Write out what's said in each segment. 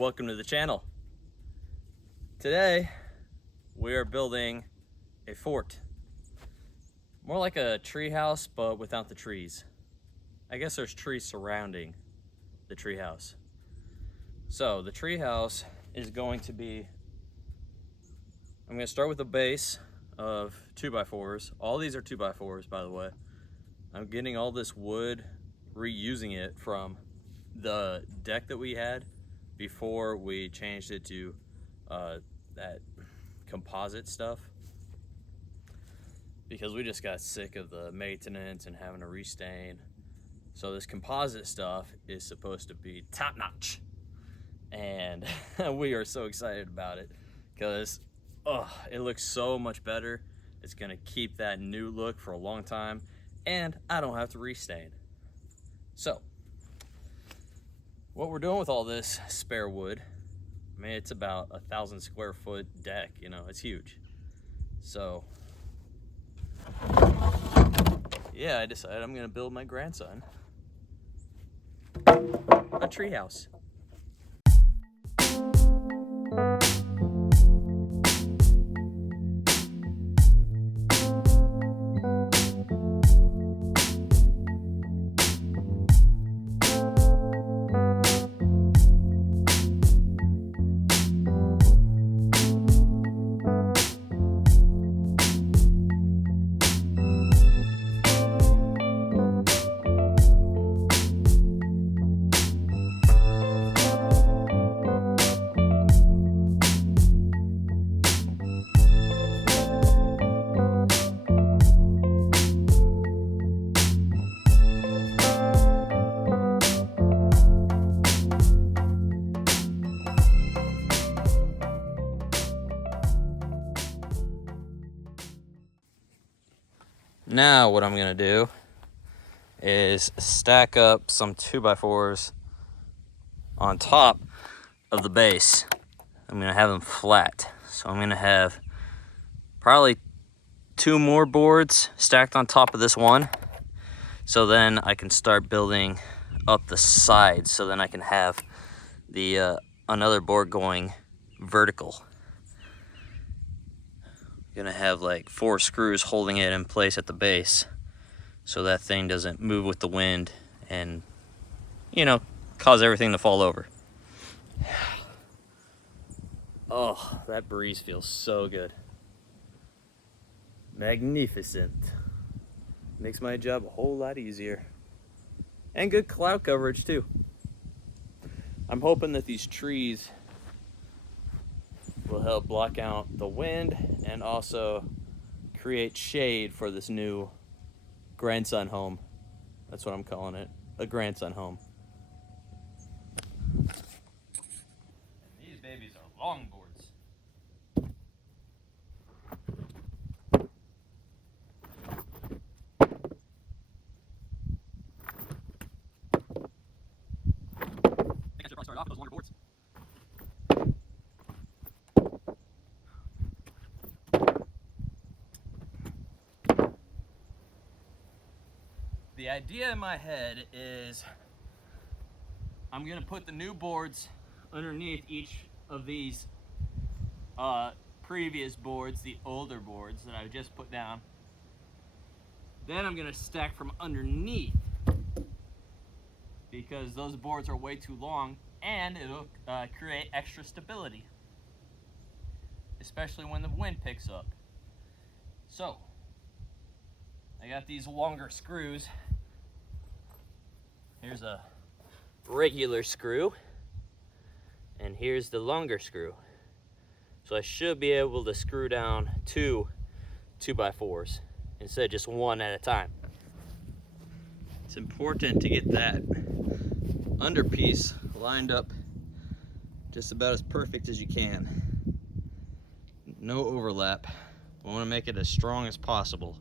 Welcome to the channel. Today we are building a fort, more like a tree house but without the trees. I guess there's trees surrounding the tree house. So the tree house is going to be, I'm going to start with a base of 2x4s. All these are 2x4s, by the way. I'm getting all this wood, reusing it from the deck that we had before we changed it to that composite stuff, because we just got sick of the maintenance and having to restain. So this composite stuff is supposed to be top notch, and we are so excited about it because it looks so much better. It's gonna keep that new look for a long time, and I don't have to restain. So what we're doing with all this spare wood, I mean, it's about 1,000 square foot deck, you know, it's huge. So yeah, I decided I'm gonna build my grandson a treehouse. Now what I'm gonna do is stack up some 2x4s on top of the base. I'm gonna have them flat. So I'm gonna have probably 2 more boards stacked on top of this one. So then I can start building up the sides. So then I can have the another board going vertical. Gonna have like 4 screws holding it in place at the base so that thing doesn't move with the wind and, you know, cause everything to fall over. Oh, that breeze feels so good. Magnificent. Makes my job a whole lot easier. And good cloud coverage too. I'm hoping that these trees will help block out the wind and also create shade for this new grandson home. That's what I'm calling it, a grandson home. And these babies are longboards. I should probably start off with those longer boards. The idea in my head is I'm gonna put the new boards underneath each of these previous boards, the older boards that I just put down. Then I'm gonna stack from underneath because those boards are way too long, and it'll create extra stability, especially when the wind picks up. So I got these longer screws. Here's a regular screw, and here's the longer screw. So I should be able to screw down 2 2x4s instead of just one at a time. It's important to get that underpiece lined up just about as perfect as you can. No overlap. I want to make it as strong as possible.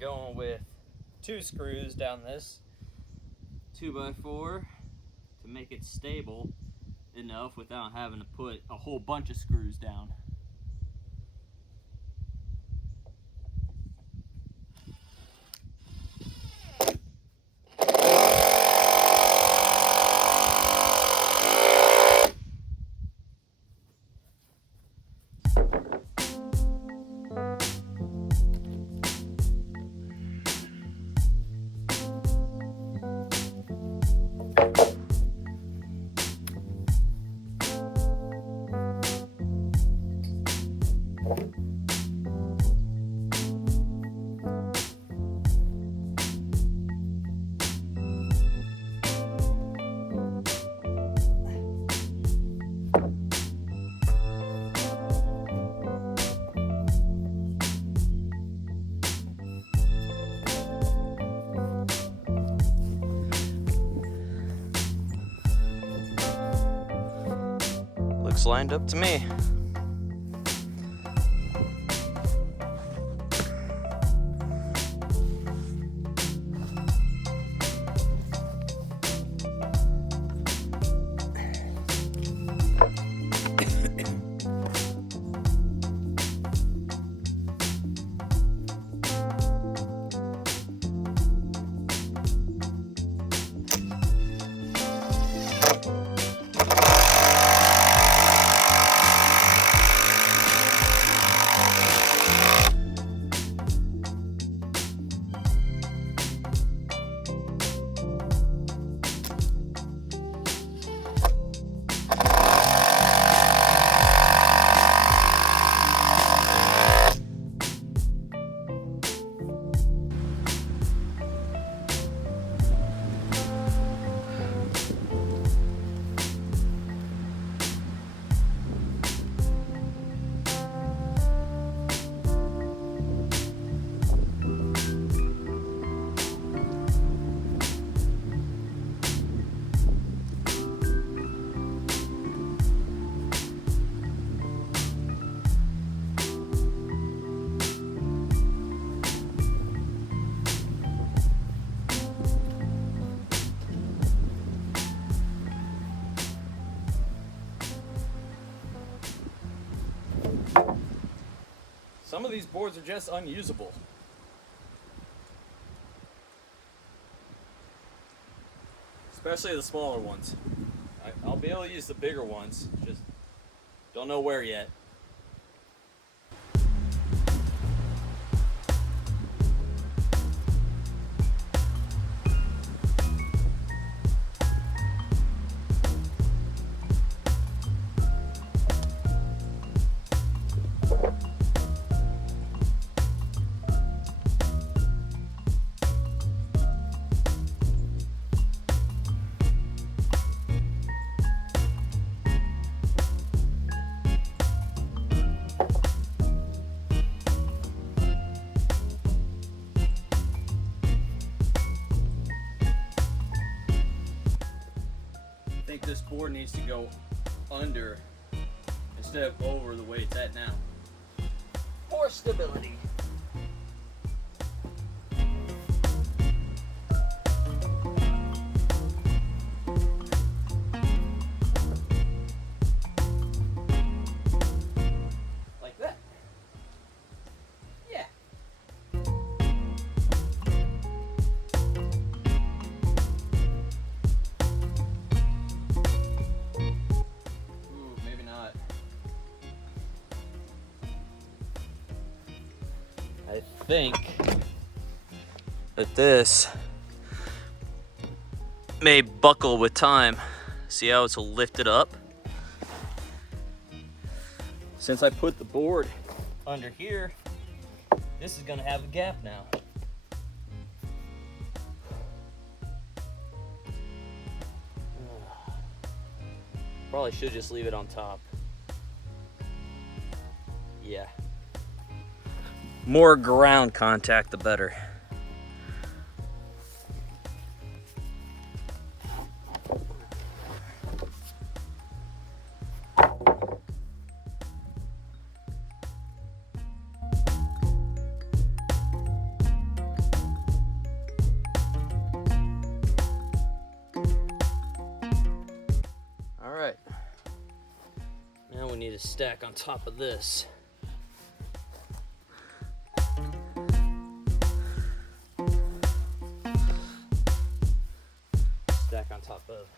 Going with 2 screws down this 2x4 to make it stable enough without having to put a whole bunch of screws down. Looks lined up to me. Some of these boards are just unusable. Especially the smaller ones. I'll be able to use the bigger ones, just don't know where yet. I think this board needs to go under instead of over the way it's at now. For stability. Like that. Yeah. I think that this may buckle with time. See how it's lifted up? Since I put the board under here, this is gonna have a gap now. Probably should just leave it on top. Yeah. More ground contact, the better. we need to stack on top of this. Stack on top of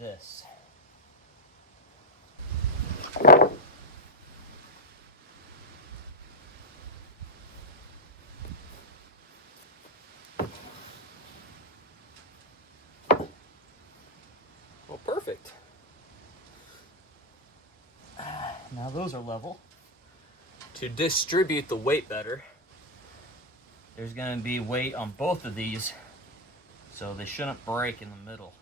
this. Well, perfect. Now those are level. To distribute the weight better, there's going to be weight on both of these, so they shouldn't break in the middle.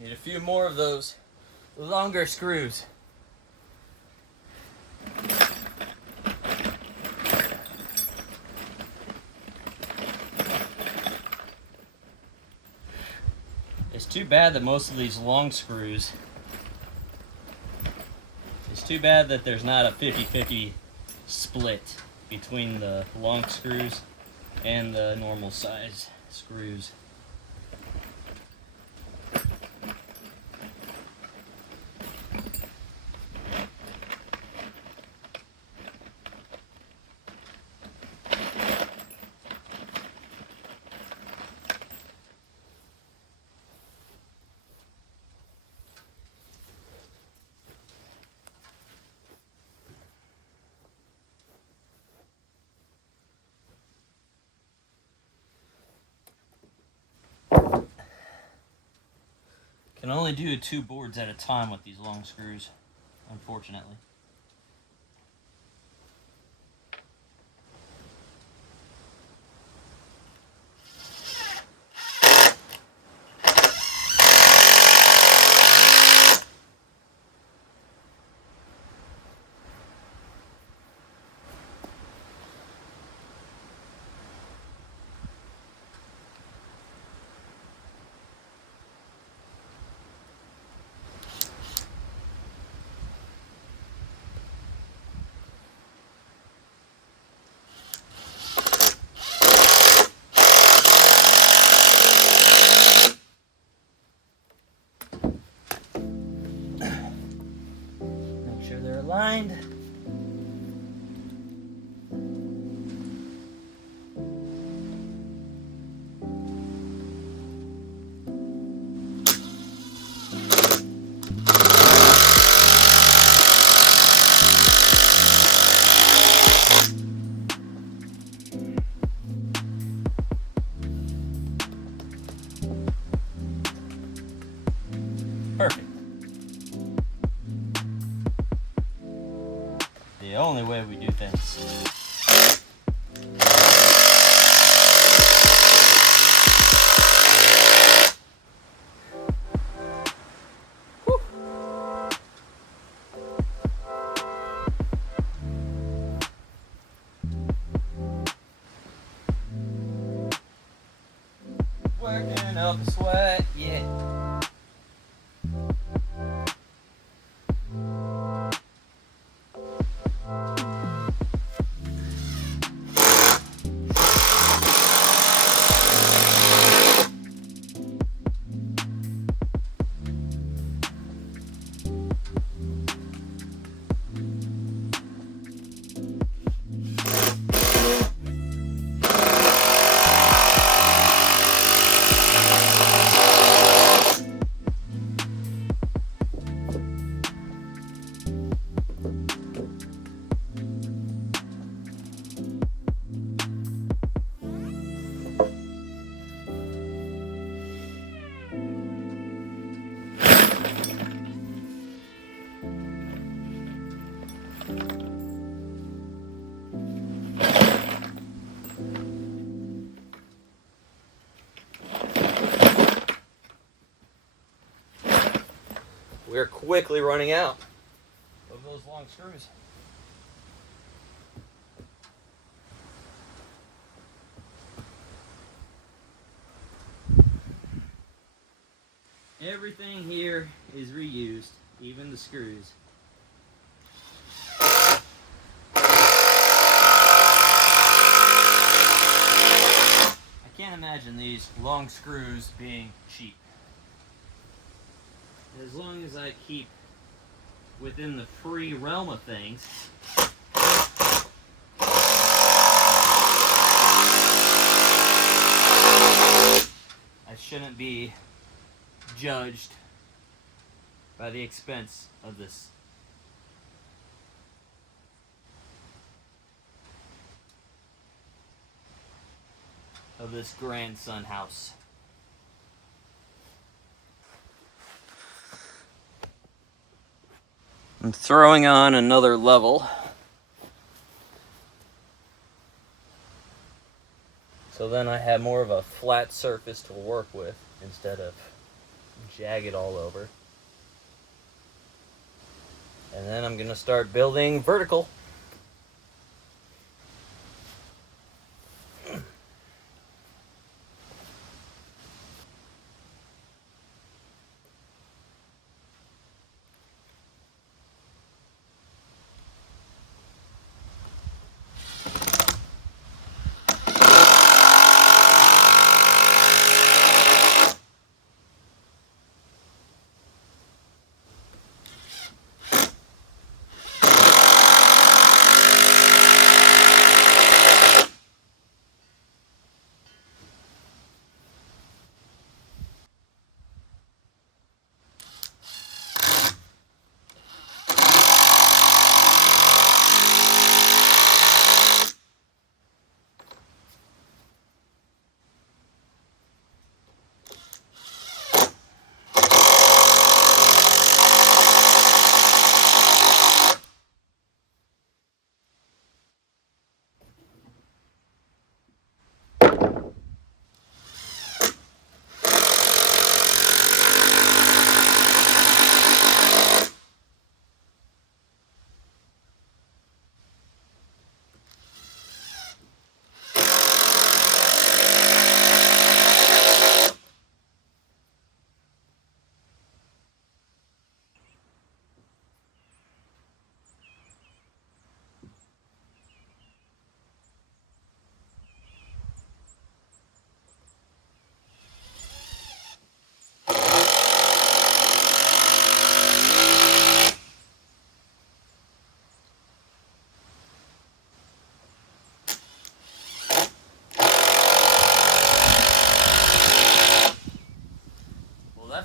Need a few more of those longer screws. It's too bad that most of these long screws, it's too bad that there's not a 50-50 split between the long screws and the normal size screws. Can only do 2 boards at a time with these long screws, unfortunately. Make sure they're aligned. Perfect. The only way we do things. Whew. Working up a sweat, yeah. we are quickly running out of those long screws. Everything here is reused, even the screws. I can't imagine these long screws being cheap. As long as I keep within the free realm of things, I shouldn't be judged by the expense of this. Of this grandson house. I'm throwing on another level. So then I have more of a flat surface to work with instead of jagged all over. And then I'm going to start building vertical.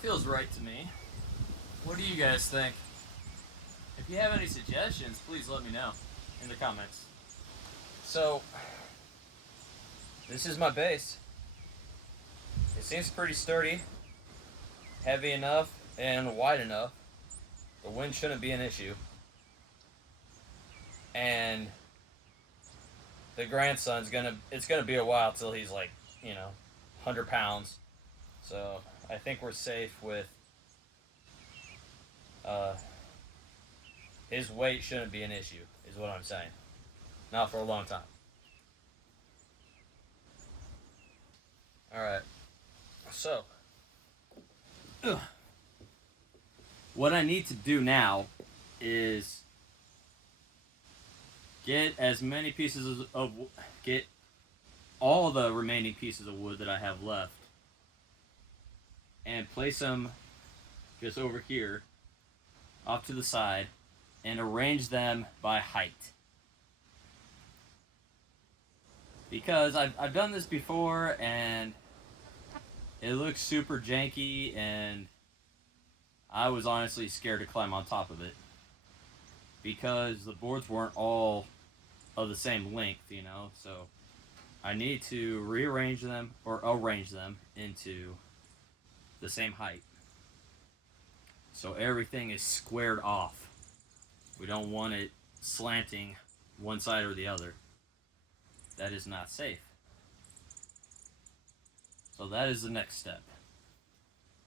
Feels right to me. What do you guys think? If you have any suggestions, please let me know in the comments. So, this is my base. It seems pretty sturdy, heavy enough, and wide enough. The wind shouldn't be an issue. And the grandson's it's gonna be a while till he's like, 100 pounds. So I think we're safe with his weight shouldn't be an issue, is what I'm saying. Not for a long time. Alright. So what I need to do now is get all the remaining pieces of wood that I have left and place them just over here off to the side and arrange them by height. Because I've done this before and it looks super janky and I was honestly scared to climb on top of it because the boards weren't all of the same length, so I need to rearrange them or arrange them into the same height. So everything is squared off. We don't want it slanting one side or the other. That is not safe. So that is the next step.